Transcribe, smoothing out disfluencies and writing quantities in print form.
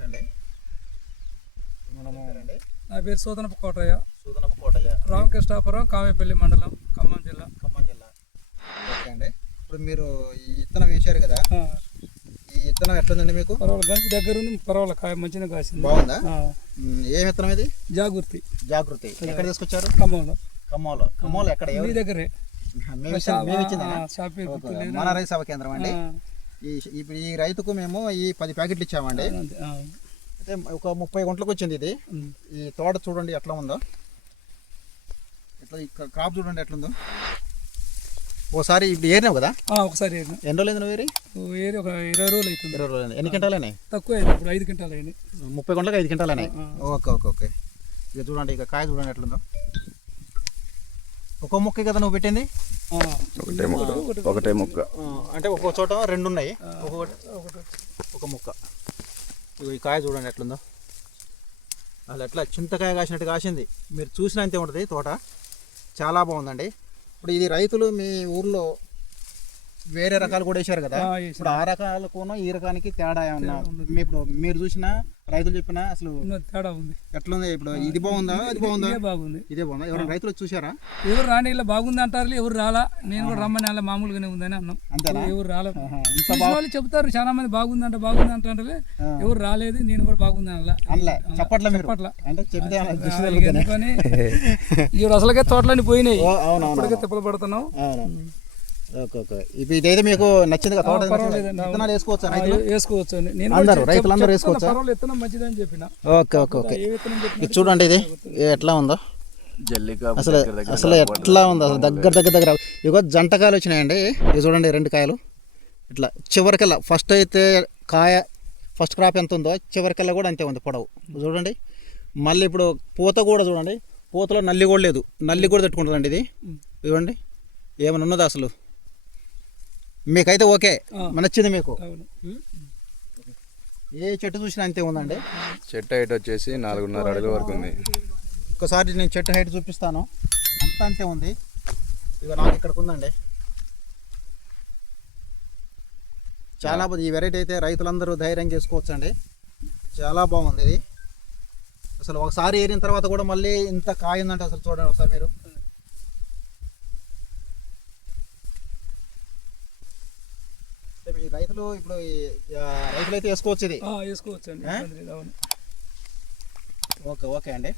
నమస్తే అండి. నా పేరు సూదనపు కోటయ్య. కోటయ్య, రామకృష్ణాపురం, కామేపల్లి మండలం, ఖమ్మం జిల్లా. ఓకే అండి. ఇప్పుడు మీరు ఈ విత్తనం వేశారు కదా, ఈ విత్తనం ఎట్లుందండి మీకు? పర్వాలేదు, గంపి దగ్గర ఉంది, పర్వాలేదు, కాయ మంచిగా కాసింది. బాగుందా? ఏ విత్తనం ఇది? జాగృతి. ఎక్కడ తీసుకొచ్చారు? ఖమ్మంలో ఎక్కడ? మీ దగ్గరే మన రైతు సేవా కేంద్రం అండి. ఇప్పుడు ఈ రైతుకు మేము ఈ 10 ప్యాకెట్లు ఇచ్చామండి. అయితే ఒక 30 గుంటలకు వచ్చింది ఇది. ఈ తోట చూడండి ఎట్లా ఉందో, ఇట్లా క్రాప్ చూడండి ఎట్లుందో. ఒకసారి ఇప్పుడు ఏరినావు కదా? ఒకసారి ఎన్ని రోజులు అయింది నువ్వు ఏరి? ఒక 20 రోజులు అవుతుంది. 20 రోజులు. ఎన్ని క్వింటాలు అయినాయి? తక్కువ అయింది, ఇప్పుడు 5 క్వింటాలు అయినాయి. 30 గుంటలకు 5 క్వింటాలు అయినాయి. ఓకే. ఇక చూడండి, ఇక కాయ చూడండి ఎట్లుందో. ఒక మొక్క కదా నువ్వు పెట్టింది? ఒకటే మొక్క. అంటే ఒక్కో చోట 2 ఉన్నాయి, ఒక మొక్క. ఈ కాయ చూడండి ఎట్లుందో. అసలు ఎట్లా చింతకాయ కాసినట్టు కాసింది. మీరు చూసినంతే ఉంటుంది తోట, చాలా బాగుందండి. ఇప్పుడు ఇది రైతులు మీ ఊర్లో వేరే రకాలు కూడా వేసారు కదా, ఇప్పుడు ఆ రకాలకును ఈ రకానికి తేడా ఏమన్నా? ఇప్పుడు మీరు చూసిన రైతులు చెప్పినా అసలు తేడా ఉంది. ఎట్లుంది? ఇప్పుడు ఇది బాగుందా, అది బాగుందా? బాగుంది. ఇదే బాగుందా? ఎవరైనా రైతులు చూసారా? ఎవరు రాని ఇలా బాగుంది అంటారు, ఎవరు రాలా. నేను కూడా రమ్మని అలా మామూలుగానే ఉందని అన్నాం. అంతేనా? ఎవరు రాలేదు. వాళ్ళు చెప్తారు చాలా మంది బాగుంది అంటారు, ఎవరు రాలేదు. నేను కూడా బాగుంది అనలా. చెప్పట్లా అంటే చెప్తే ఎందుకని ఇవి అసలుకే తోటలని పోయినాయి, ఇప్పటికే తిప్పలు పడుతున్నాం. ఓకే. ఇదైతే మీకు నచ్చింది కదా? విత్తనాలు వేసుకోవచ్చు. రైతులందరూ వేసుకోవచ్చు. విత్తనం మంచిదని చెప్పిన. ఓకే. ఇది చూడండి, ఇది ఎట్లా ఉందో అసలు ఎట్లా ఉందో, అసలు దగ్గర ఇగో జంటకాయలు వచ్చినాయండి. ఇవి చూడండి, 2 కాయలు ఇట్లా చివరికల్లా. ఫస్ట్ అయితే కాయ ఫస్ట్ క్రాప్ ఎంత ఉందో చివరికల్లా కూడా అంతే ఉంది పొడవు. చూడండి, మళ్ళీ ఇప్పుడు పూత కూడా చూడండి, పూతలో నల్లి కూడా లేదు, నల్లి కూడా తట్టుకుంటుందండి ఇది. ఇవ్వండి, ఏమైనా ఉన్నదా అసలు? మీకైతే ఓకే, నచ్చింది మీకు? ఏ చెట్టు చూసినా అంతే ఉందండి. చెట్టు హైట్ వచ్చేసి 4.5 అడుగుల వరకు ఉంది. ఒకసారి నేను చెట్టు హైట్ చూపిస్తాను, అంతే ఉంది. ఇక నాకు ఇక్కడికి ఉందండి. చాలా ఈ వెరైటీ అయితే రైతులందరూ ధైర్యం చేసుకోవచ్చు అండి. చాలా బాగుంది ఇది. అసలు ఒకసారి ఏరిన తర్వాత కూడా మళ్ళీ ఇంత కాయ ఉందంటే అసలు చూడండి ఒకసారి మీరు. ఈ రైతులు ఇప్పుడు రైతులు అయితే వేసుకోవచ్చు ఇది. వేసుకోవచ్చు అండి. ఓకే అండి.